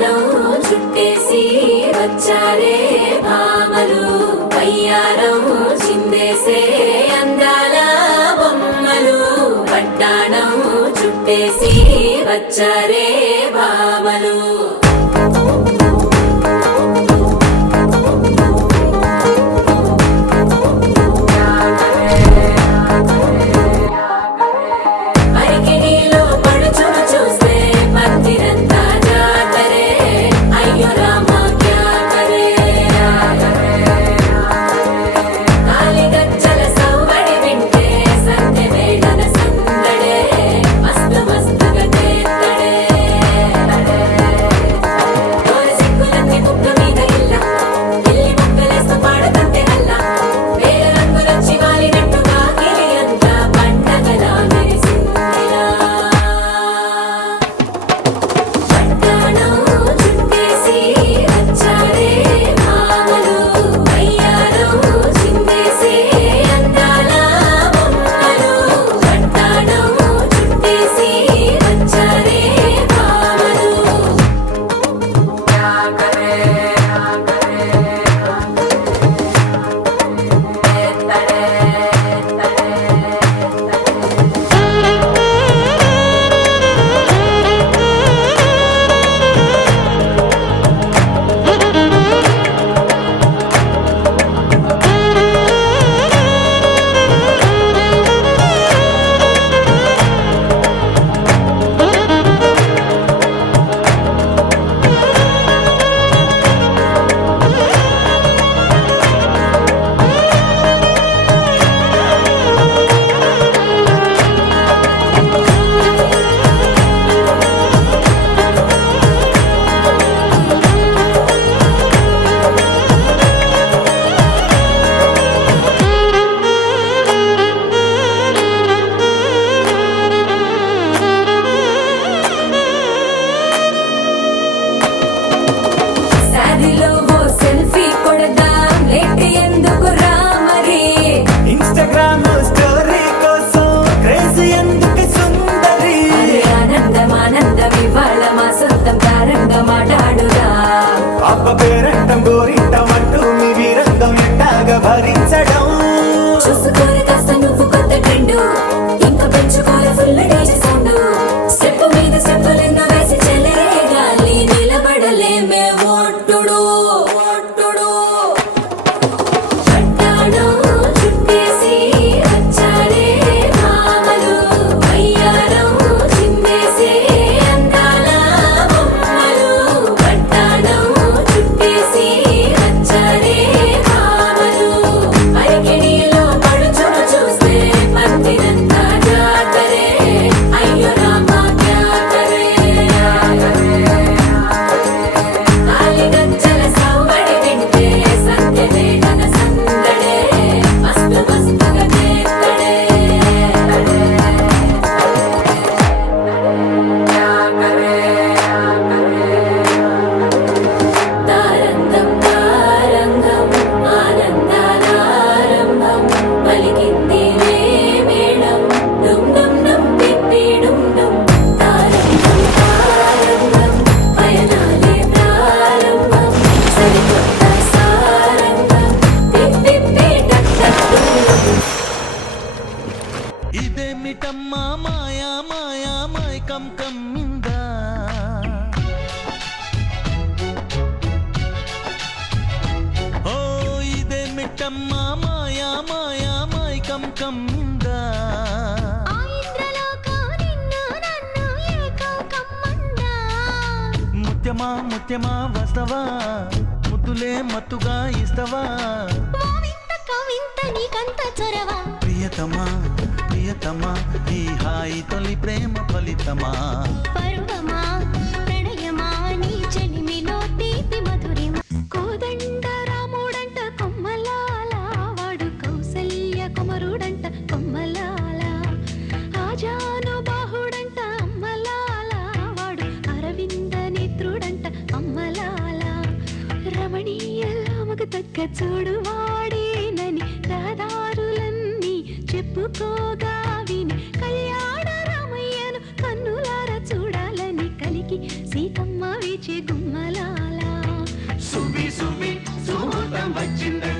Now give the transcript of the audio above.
వడ్డాణం చుట్టేసి వచ్చారే భామలు వయ్యారం చిందేసే అందాల బొమ్మలు వడ్డాణం చుట్టేసి వచ్చారే భామలు పేరంటం గోరింటం అంటూ మీ వీరంగం ఎట్టాగా భరించడం చూసుకోలే కాస్త నువ్వు కొత్త ట్రెండ్ ఇంకా పెంచుకోలే ఫుల్ డేజ్ సౌండ్ స్టెప్ మీద స్టెప్పులెన్నో వేసి చెలే గాలి నిలబడలేమే ఓట్టుడు ఓట్టుడు వడ్డాణం చుట్టేసి వచ్చారే భామలు వయ్యారం చిందేసే అందాల బొమ్మలు వడ్డాణం చుట్టేసి వచ్చారే భామలు అరికెడిలో పడుచును చూస్తే పందిరంతా జాతరే అయ్యో రామా క్యా కరే కాలిగజ్జల సవ్వడి వింటే సంధ్యవేళన సందడే మస్తు మస్తుగా చేస్తడే తారంగం తారంగం ఆనందానారంభం పలికింది మేళం డుమ్ డుమ్ డుమ్ పిప్పి డుమ్ డుమ్ తారంగం తారంగం పయనాలే ప్రారంభం సరికొత్త సారంగం పిప్పి టక్ టక్ డుమ్ డుమ్ ఇదేమిటమ్మా మాయా మాయా మైకం కమ్మిందా ఓ ఇదేమిటమ్మా మాయా మాయా మైకం కమ్మిందా ముత్యమా ముత్యమా వస్తవా ముద్దులే మత్తుగా ఇస్తవా ప్రియతమా ప్రియతమా ఈ హాయి తొలి ప్రేమ ఫలితమా పరువమా ప్రణయమా నీ చెలిమిలో తీపి మధురిమ కోదండ రాముడంట కొమ్మలాల వాడు కౌసల్య కుమరుడంట కొమ్మలాల ఆజాను బాహుడంట అమ్మలాల వాడు అరవింద నేత్రుడంట అమ్మలాల రమణీయలా మగ తగ్గ చూడువాడేనని రహదారులన్నీ చెప్పుకోగా విని కళ్యాణ రామయ్యను కన్నులార చూడాలని కలికి సీతమ్మ వేచి గుమ్మలాల సుబి సుబి సుహూర్తం వచ్చిందట